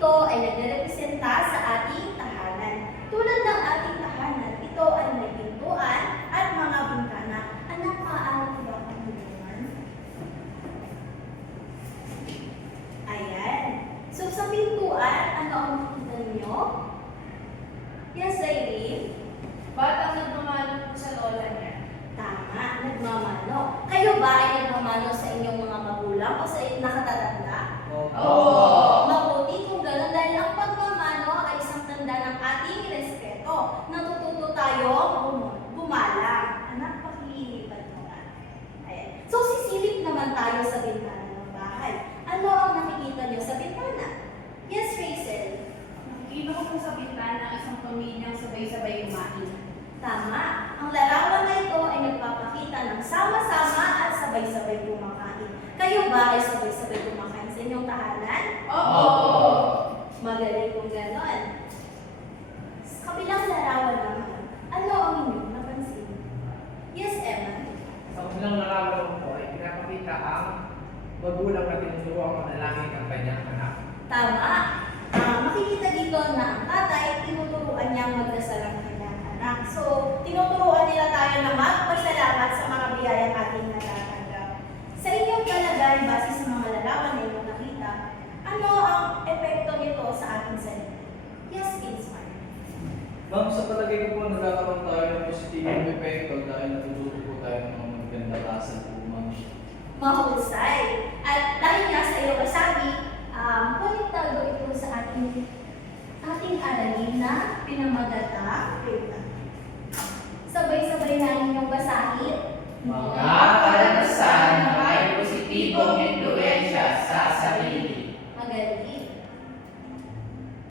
ito ay nagrepresenta sa ating tahanan. Tulad ng ating tahanan, ito ay may pintuan at mga bintana. Anak, maaari ko ba akong tulungan? Ayan. So sa pintuan, ano ang makikita ninyo? Yes, Irene? Batang nagmamano po sa lola niya. Tama, nagmamano. Kayo ba ay nagmamano sa inyong mga magulang o sa nakatatanda? Oo. Mabuti kung gano'n dahil ang pagmamano ay isang tanda ng ating respeto. Natututo tayo gumalang. Anak, pakilipat mo nga. Ayan. So, sisilip naman tayo sa bintana ng bahay. Ano ang nakikita niyo sa bintana? Yes, Rachel. Nakikita ko po sa bintana isang pamilyang sabay-sabay kumain. Tama. Ang larawan na ito ay nagpapakita ng sama-sama at sabay-sabay kumakain. Kayo ba ay sabay-sabay kumakain sa inyong tahanan? Oo. Magaling kung ganon. Sa kabilang larawan naman, ano ang inyong napansin? Yes, Emma? Sa unang larawan po ay pinapakita ang magulang na tinuturo ang manalangin ng kanyang anak. Tama. Makikita dito na ang tatay, tinuturuan niyang magdasal ang kanyang anak. So, tinuturuan nila tayo na magpasalamat sa mga biyayang ating natatanggap. Sa inyong palagay, base sa mga larawan na inyong nakita, ano ang epekto nito sa ating sarili? Yes, Insmar. Ma'am, sa palagay ko po, nagkakaroon tayo ng positibong epekto dahil natututo po tayo ng mga magandang asal po, ma'am. Mahusay. At dahil nga sa iyo kasabi, konektado ito sa ating aralin na pinamagatang. Sabay-sabay na ninyong basahin. Mga